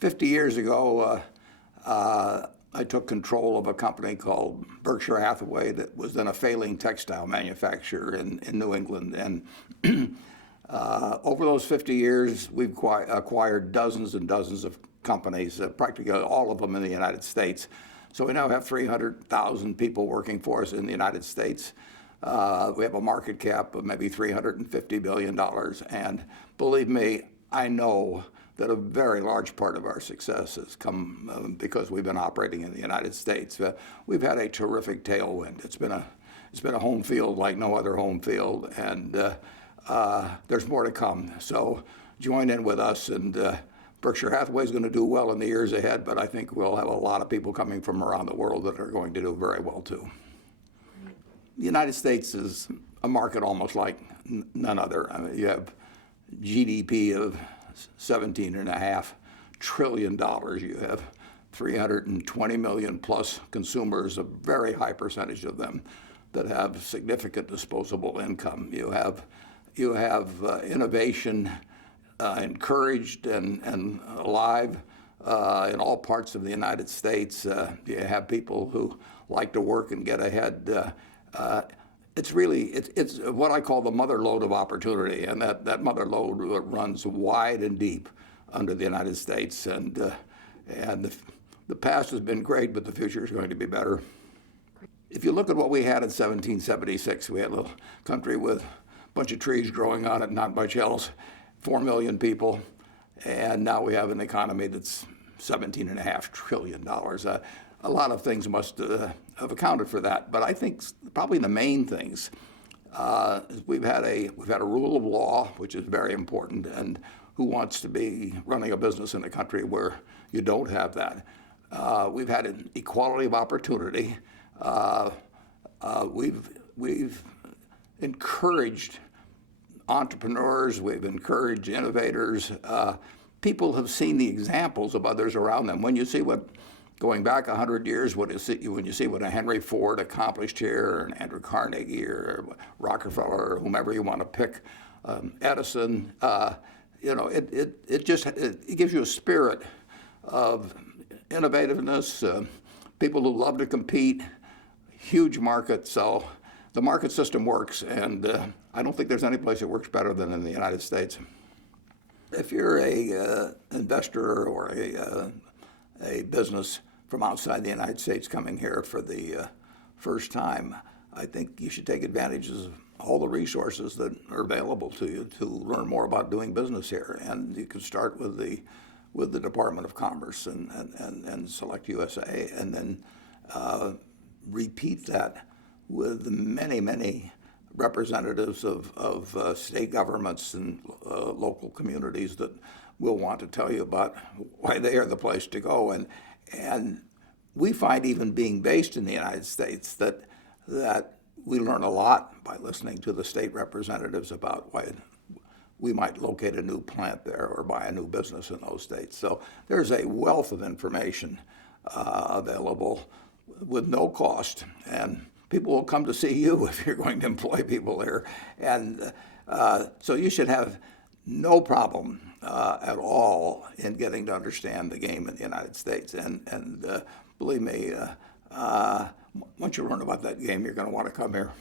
50 years ago, I took control of a company called Berkshire-Hathaway that was then a failing textile manufacturer in New England. And over those 50 years, we've acquired dozens and dozens of companies, practically all of them in the United States. So we now have 300,000 people working for us in the United States. We have a market cap of maybe $350 billion. And believe me, I know that a very large part of our success has come because we've been operating in the United States. We've had a terrific tailwind. It's been a home field like no other home field, and there's more to come. So join in with us, and Berkshire-Hathaway is going to do well in the years ahead, but I think we'll have a lot of people coming from around the world that are going to do very well too. The United States is a market almost like none other. I mean, you have GDP of $17.5 trillion. You have 320 million plus consumers, a very high percentage of them that have significant disposable income. You have innovation encouraged and alive in all parts of the United States. You have people who like to work and get ahead. It's what I call the mother lode of opportunity, and that mother lode runs wide and deep under the United States. And the past has been great, but the future is going to be better. If you look at what we had in 1776, we had a little country with a bunch of trees growing on it, not much else, 4 million people, and now we have an economy that's $17.5 trillion. A lot of things must have accounted for that, but I think probably the main things we've had a rule of law, which is very important, and who wants to be running a business in a country where you don't have that? We've had an equality of opportunity. We've encouraged entrepreneurs. We've encouraged innovators. People have seen the examples of others around them. When you see going back 100 years, when you see what a Henry Ford accomplished here, or an Andrew Carnegie, or Rockefeller, or whomever you want to pick, Edison, it gives you a spirit of innovativeness, people who love to compete, huge market. So the market system works, and I don't think there's any place it works better than in the United States. If you're a investor or a business from outside the United States coming here for the first time, I think you should take advantage of all the resources that are available to you to learn more about doing business here. And you can start with the Department of Commerce and SelectUSA, and then repeat that with many, many representatives of state governments and local communities that will want to tell you about why they are the place to go. And we find, even being based in the United States, that we learn a lot by listening to the state representatives about why we might locate a new plant there or buy a new business in those states. So there's a wealth of information available with no cost, and people will come to see you if you're going to employ people here. And so you should have no problem at all in getting to understand the game in the United States. And believe me, once you learn about that game, you're going to want to come here.